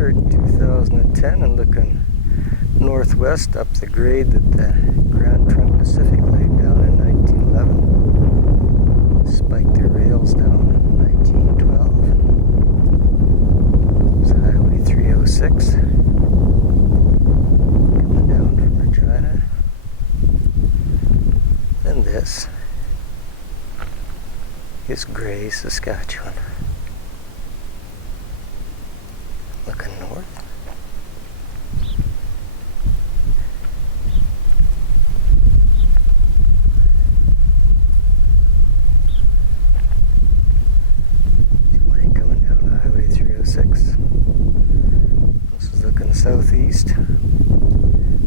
3rd, 2010, and looking northwest up the grade that the Grand Trunk Pacific laid down in 1911. Spiked their rails down in 1912. It's Highway 306. Coming down from Regina. And this is Gray, Saskatchewan. Looking north. Light coming down Highway 306. This is looking southeast.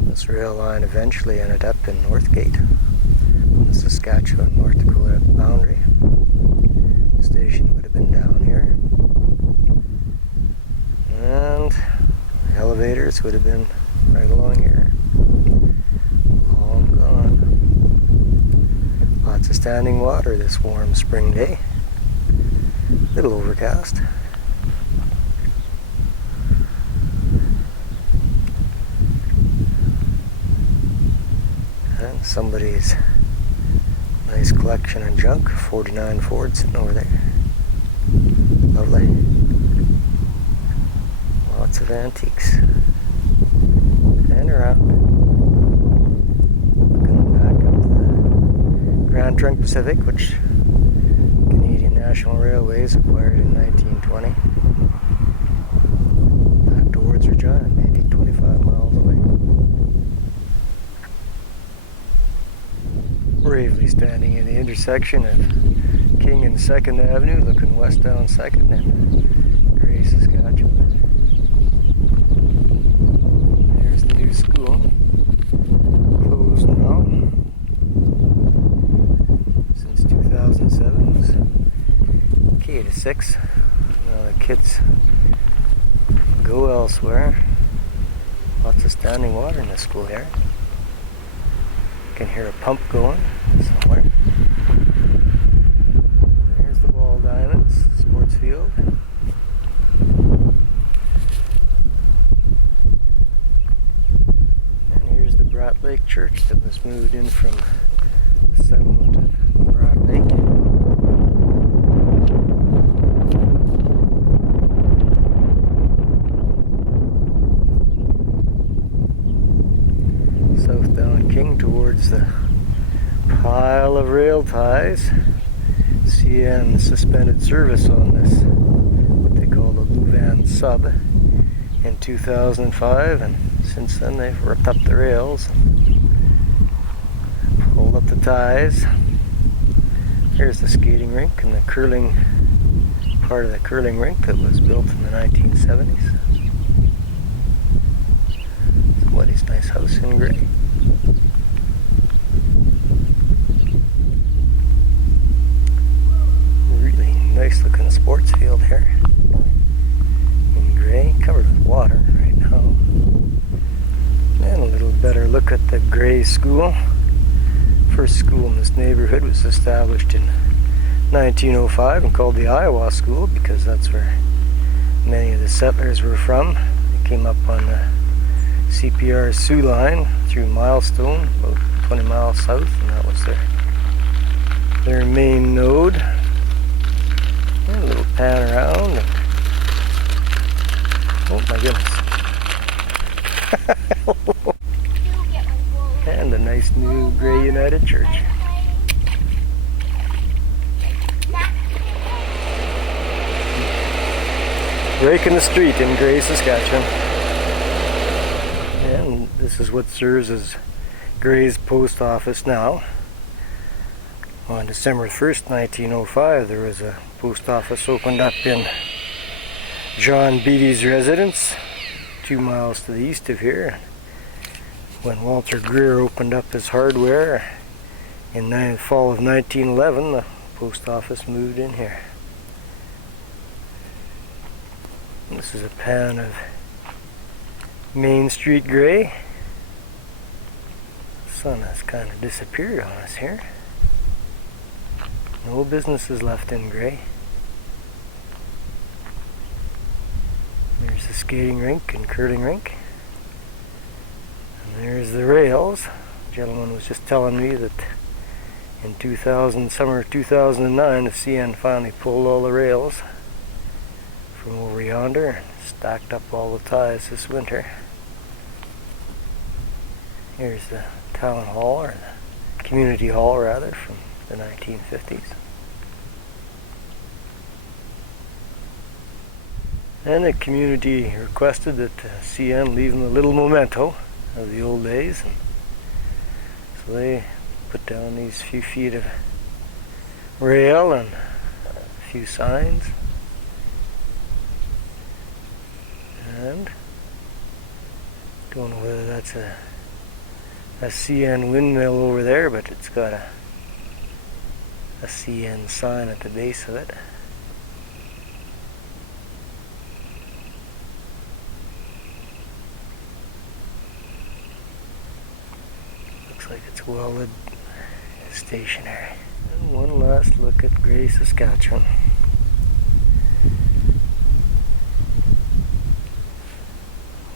This rail line eventually ended up in Northgate, on the Saskatchewan, North Dakota boundary. The station would have been down here. And the elevators would have been right along here. Long gone. Lots of standing water this warm spring day. Little overcast. And somebody's nice collection of junk. 49 Ford sitting over there. Lovely. Lots of antiques. And around. Looking back up the Grand Trunk Pacific, which Canadian National Railways acquired in 1920. Back towards Regina, maybe 25 miles away. Bravely standing in the intersection of King and 2nd Avenue, looking west down 2nd and Gray, Saskatchewan. School closed now since 2007. It was K to 6. Now the kids go elsewhere. Lots of standing water in the school here. You can hear a pump going somewhere. There's the Ball Diamonds sports field. Brat Lake Church that was moved in from the settlement of Brat Lake. South down King towards the pile of rail ties. CN suspended service on this, what they call the Louvain sub, in 2005, and since then they've ripped up the rails, pulled up the ties. Here's the skating rink and the curling, part of the curling rink that was built in the 1970s. Somebody's nice house in Gray. Really nice looking sports field here in Gray, covered with water right now. And a little better look at the Gray School. First school in this neighborhood was established in 1905 and called the Iowa School because that's where many of the settlers were from. They came up on the CPR Sioux line through Milestone, about 20 miles south, and that was their main node. And a little pan around. And, oh my goodness. And a nice new Gray United Church. Breaking the street in Gray, Saskatchewan. And this is what serves as Gray's post office now. On December 1st, 1905, there was a post office opened up in John Beatty's residence, 2 miles to the east of here. When Walter Greer opened up his hardware in the fall of 1911, the post office moved in here. This is a pan of Main Street Gray. The sun has kind of disappeared on us here. No businesses left in Gray. There's the skating rink and curling rink. And there's the rails. The gentleman was just telling me that in summer of 2009, the CN finally pulled all the rails from over yonder and stacked up all the ties this winter. Here's the town hall, or the community hall rather, from the 1950s. And the community requested that CN leave them a little memento of the old days, and so they put down these few feet of rail and a few signs. And don't know whether that's a CN windmill over there, but it's got a CN sign at the base of it. Looks like it's well lit, stationary. And one last look at Grey, Saskatchewan.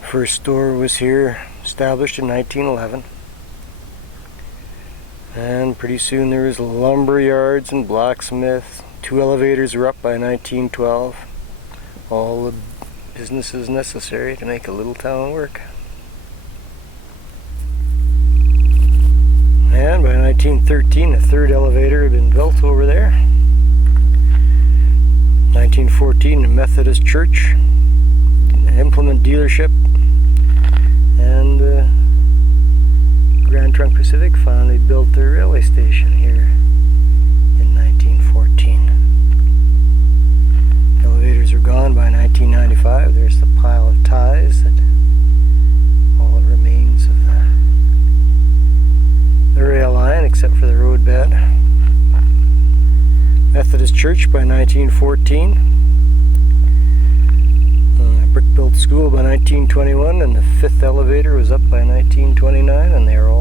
First store was here, established in 1911. And pretty soon there was lumber yards and blacksmith. 2 elevators were up by 1912. All the businesses necessary to make a little town work. And by 1913, a 3rd elevator had been built over there. 1914, a Methodist church, an implement dealership, and Grand Trunk Pacific finally built their railway station here in 1914. Elevators were gone by 1995. There's the pile of ties, that all that remains of the rail line except for the roadbed. Methodist Church by 1914. Brick-built school by 1921, and the 5th elevator was up by 1929, and they were all